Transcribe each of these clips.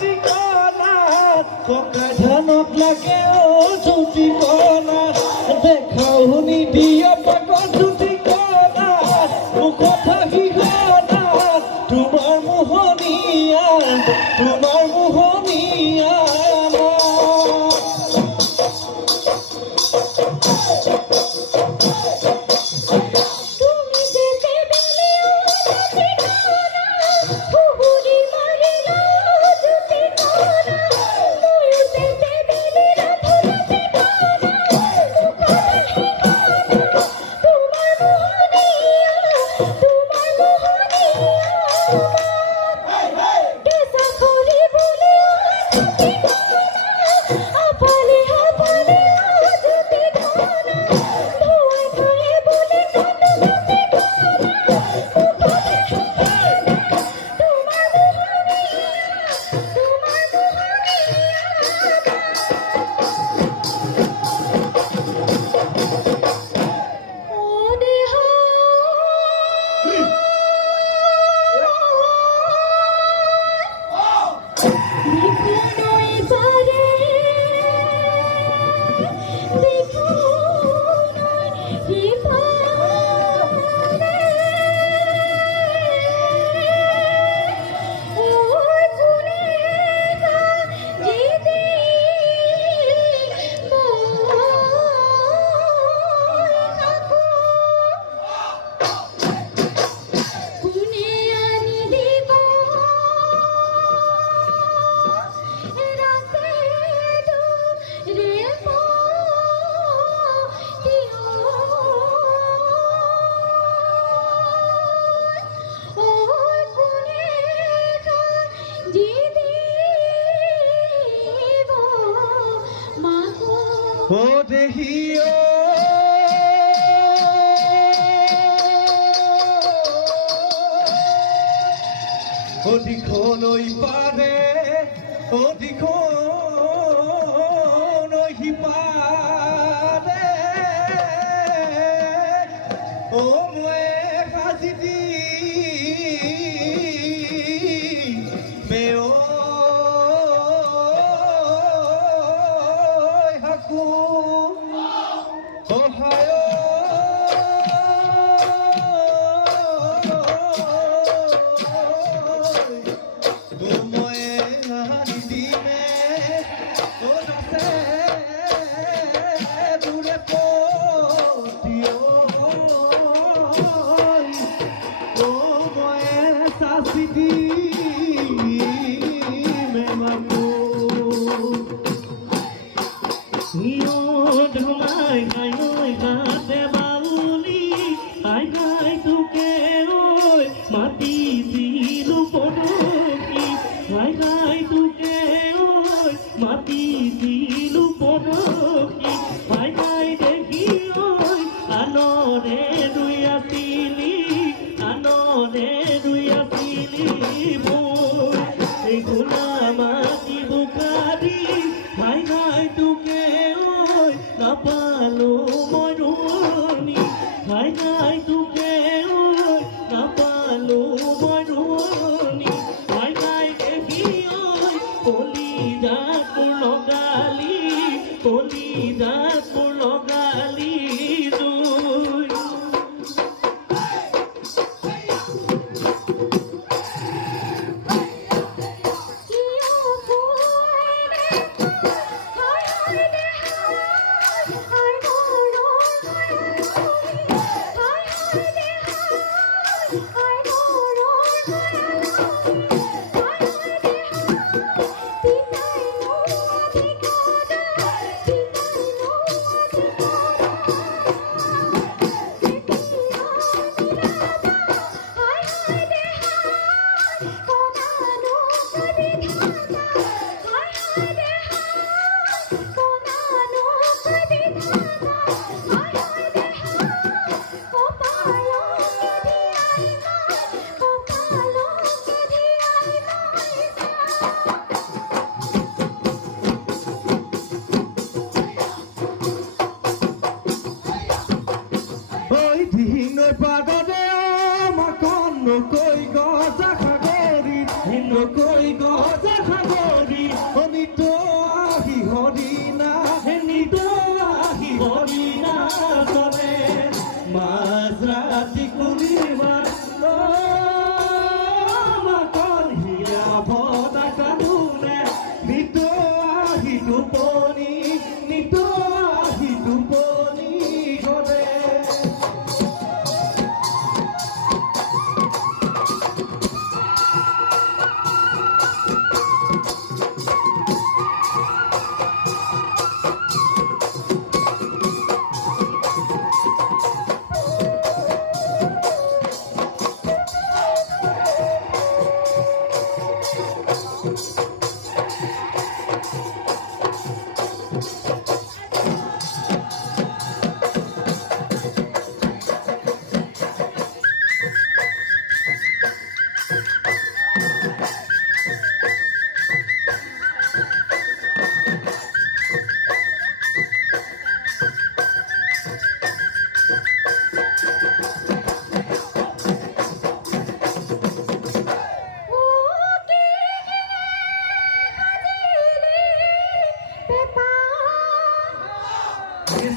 ঠিকানা কোকা ধানক লাগে ঘুমাই নাই ওই মাতে বাউলি মাটি দিল পড়ি তাই নাই তোকে মাটি দিল পড়ি তাই নাই দেখি ওই আনরে দুই আসিলি আনরে দুই আসিলি বই।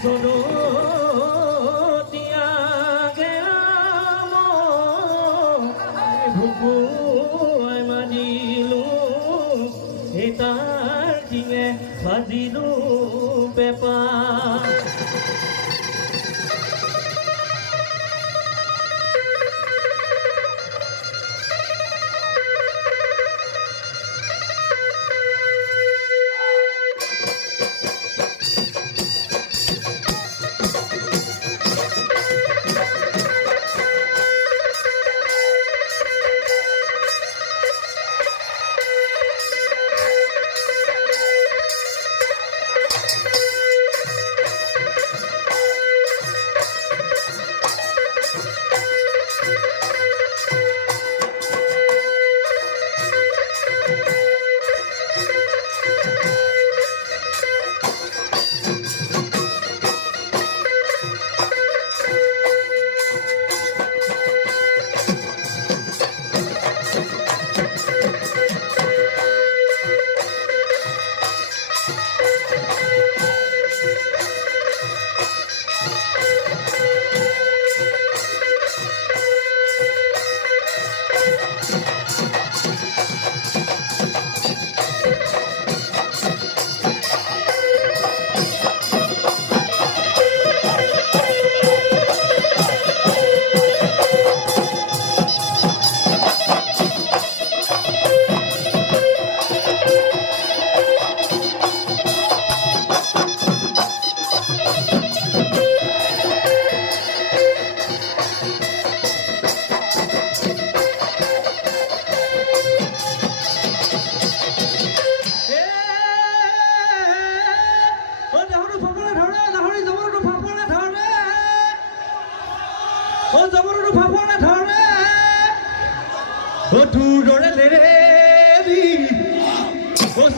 sono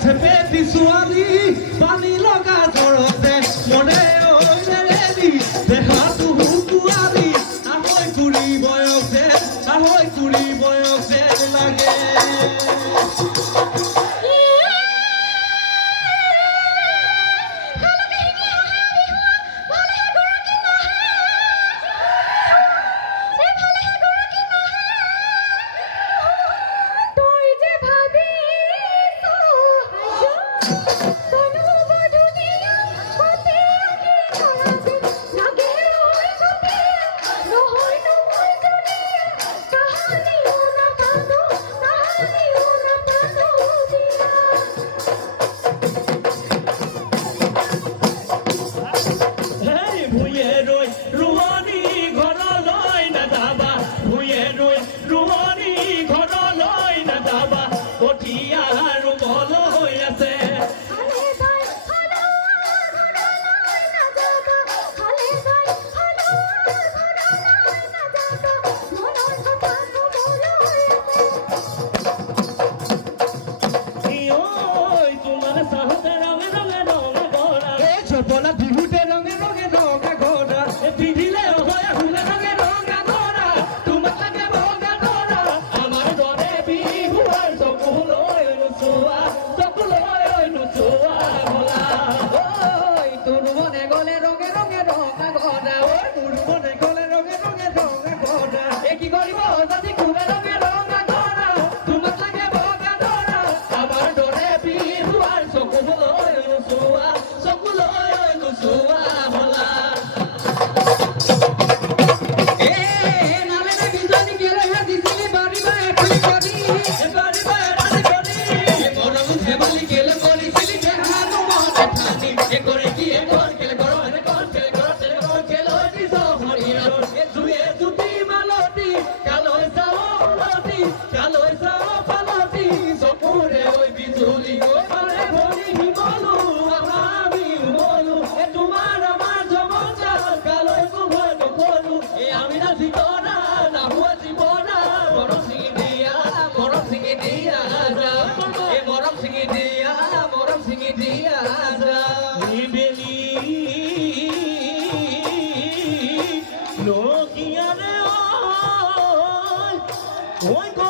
सफेद दिसुआ दी